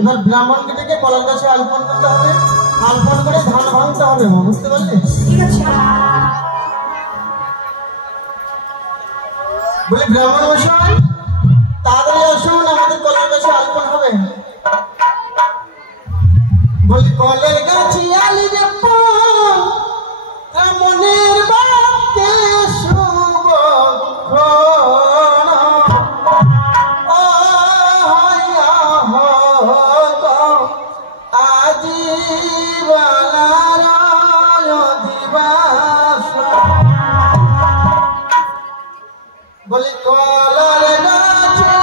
এবার ব্রাহ্মণকে ডেকে কলার গাছে আলপন করতে হবে, আলপন করে ধান ভাঙতে হবে, বুঝতে পারলে? ঠিক আছে। বলি ব্রাহ্মণ মশাই তাড়াতাড়ি আসুন, আমাদের কলার গাছে আলপন হবে। বলি কলের গাছে আলি রে মনের বাতে শুভ বলি কলার গাছে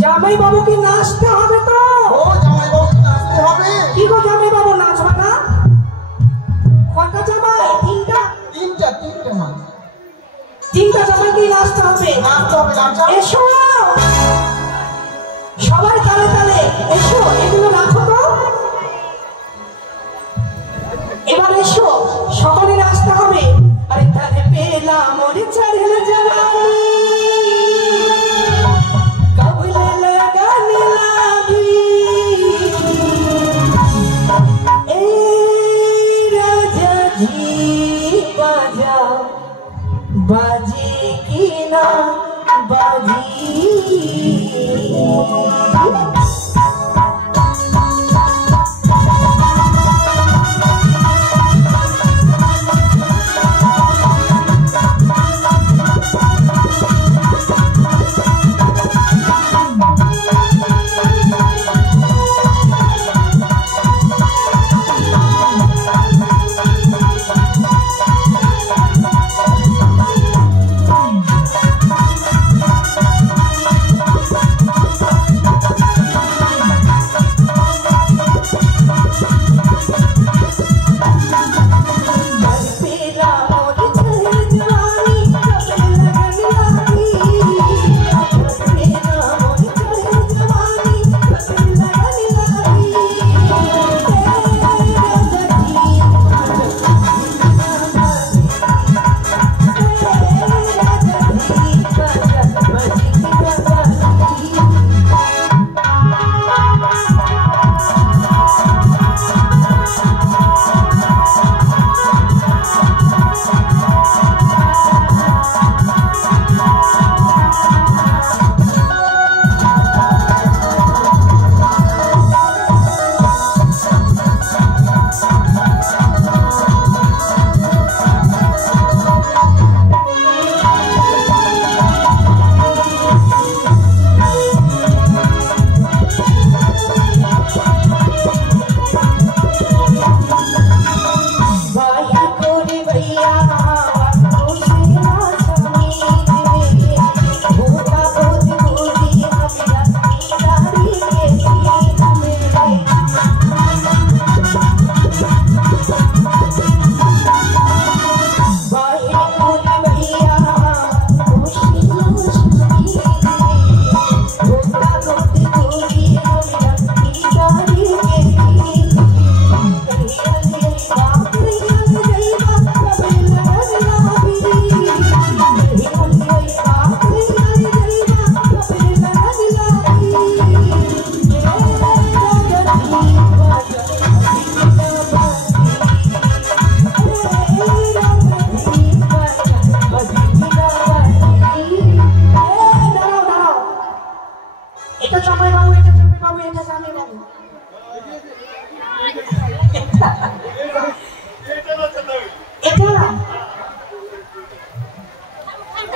জামাই বাবুকে নাচতে হবে তো। ও জামাই বাবুকে নাচতে হবে। কি গো জামাই বাবু নাচবে না? কয়টা জামাই? তিনটা। তিনটা মা। তিনটা জামাইকে নাচতে হবে। নাচতে হবে নাচা। এসো সবাই তালে তালে এসো, এগুলো নাচো তো। এবার এসো সকলে নাচতে হবে। আরে তালে পেলাম ওরে ছাড়লে জামাই बाजी की ना बाजी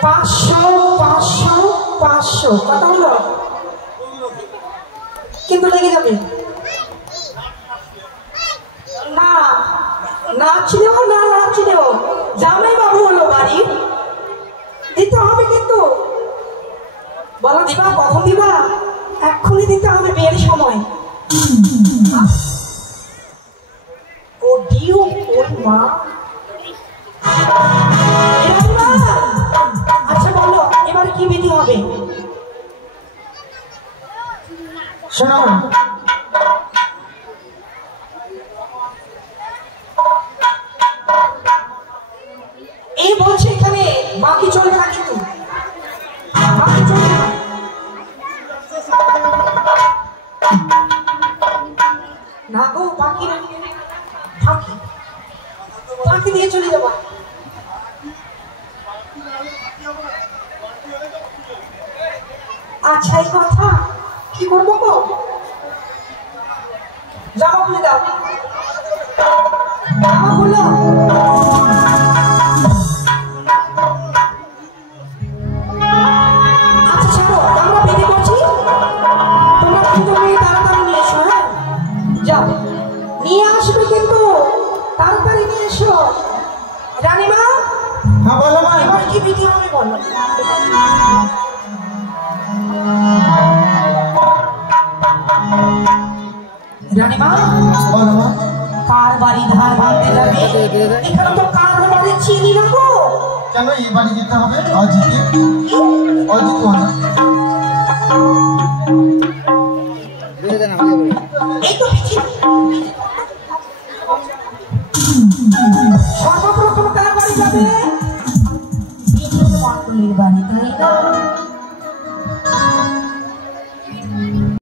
500 500 500 কত হলো? কিন্তু লেগে যাবে না, নাচলেও না নাচলেও জামাই বাবু হলো বাড়ি, দিতে হবে কিন্তু। বলো দিবা, কখন দিবা? এক্ষুনি দিতে হবে, বিয়ের সময়। ও ডিও, ওর মা। আচ্ছা বলো, এবারে কি বিধি হবে? শোনো, এই বলছে এখানে বাকি চলবে না, কিন্তু বাকি চলবে না। না গো, বাকি না, ফাঁকি ফাঁকি দিয়ে চলে যাবা। আচ্ছা এই কথা, কি করবো গো? জামা খুলে দাও, জামা খুলো। আচ্ছা ছাড়ো, আমরা বেরিয়ে পড়ছি, তোমরা কিন্তু তাড়াতাড়ি নিয়ে এসো। হ্যাঁ যাও, নিয়ে আসবে কিন্তু, তাড়াতাড়ি নিয়ে এসো। রানীমা, হ্যাঁ বলো মা। এবার কি বিধি হবে বলো? রানীমা, বলো মা। কার বাড়ি ধার ভাঙতে যাবে? এখানে তো কার বাড়ি চিনি না গো। কেন এই বাড়ি যেতে হবে? অজিতে অজিত না, এই তো বিধি। সর্বপ্রথম কার বাড়ি যাবে? বিজয় মন্ডলের বাড়ি, তাই না?